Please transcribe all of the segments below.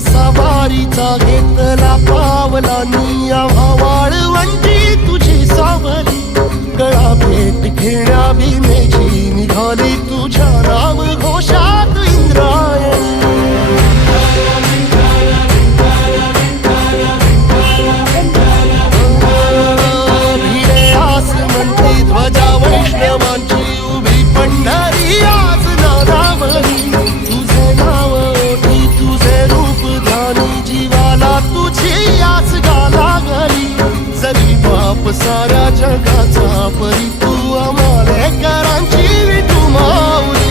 सवारीचा घेतला पावलांनी आम्हा वाळवंटी तुझी सावली गळा भेट घेण्या भीमेची निघाली तुझ्या नाम घोषात इंद्रायणी भिडे आस म्हणती ध्वजा वैष्णवांची उभी पंढरी आज नादावली तुझे नाव ओठी तुझे रूप ध्यानी जीवाला तुझी आस गाला गली जरी बाप साऱ्या जगाचा परी तू आमालेकरांची विठू माऊली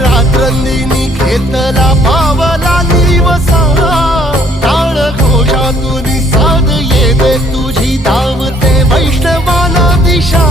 रात्रंदिनी घेतला पावला निवसा टाळ घोषातून साध येते तुझी धावते वैष्णवाला दिशा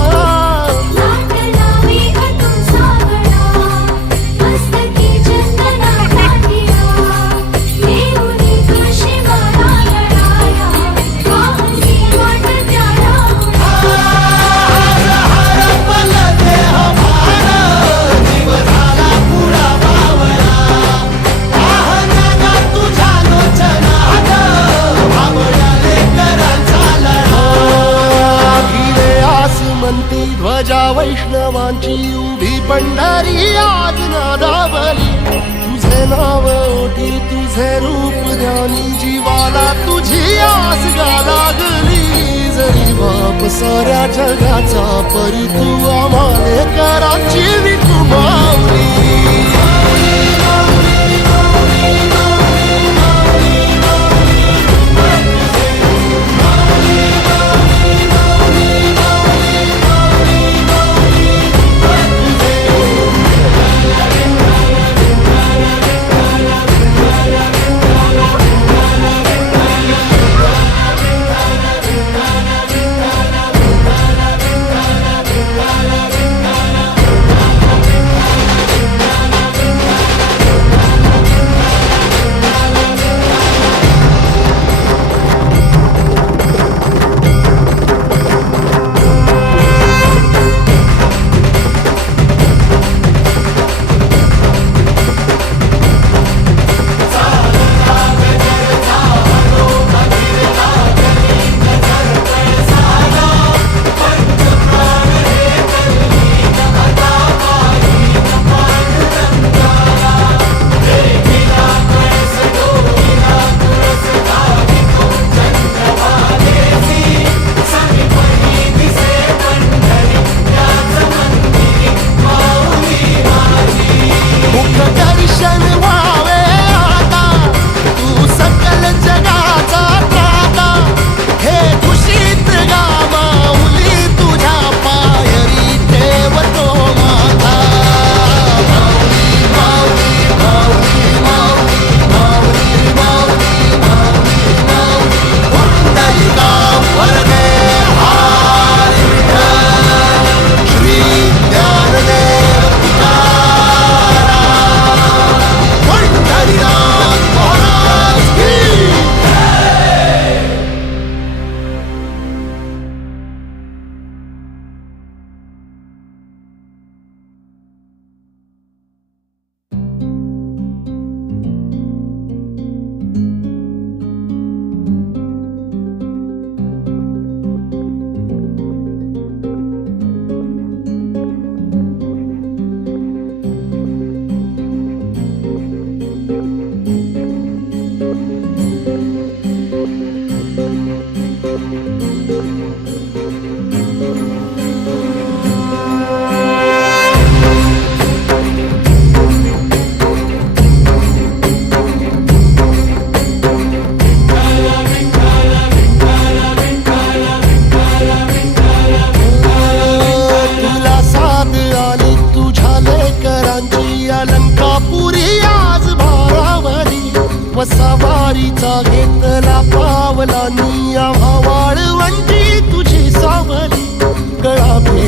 ध्वजा वैष्णवांची उभी पंढरी आज नादावली तुझे नाव ओठी तुझे रूप ध्यानी जीवाला तुझी आस गा लागली जरी बाप साऱ्या जगाचा परी तू आमालेकरांची विठू माऊली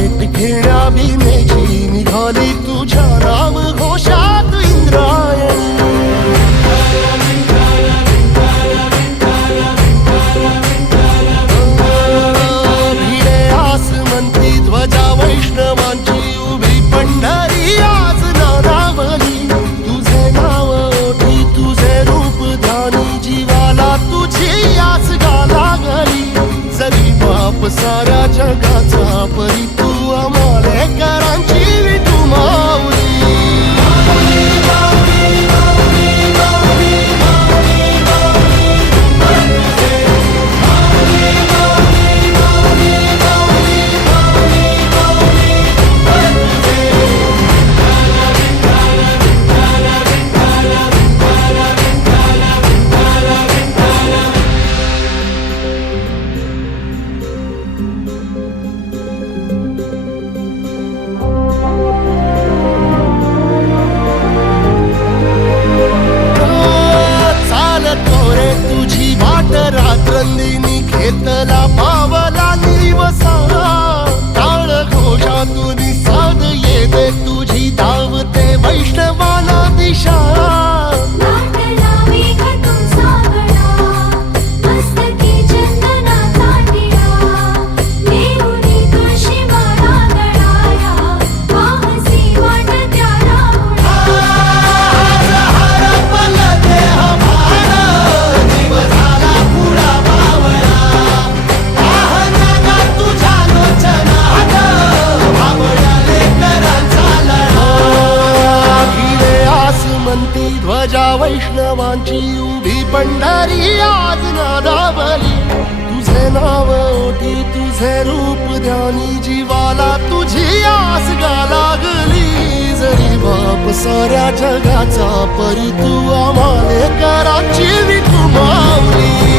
भेट घेण्या बिनेची निघाली तुझ्या नाम घोषात इंद्रायणी. भिडे आसमंती ध्वजा वैष्णवांची उभी पंढरी आज नानावली. तुझे नाव ओठी तुझे रूप ध्यानी जीवाला तुझी आस गा लागली. जरी बाप साऱ्या जगाचा परी तू आमालेकरांची विठू माऊली. तुझी वाट रात्रंदिनी घेतला पावला निवसा. टाळ घोषातून साध येते तुझी धावते वैष्णवाला दिशा. ध्वजा वैष्णवांची उभी पंढरी आज नादावली. तुझे नाव ओठी तुझे रूप ध्यानी जीवाला तुझी आस गा लागली. जरी बाप साऱ्या जगाचा परी तू आमालेकरांची विठू माऊली.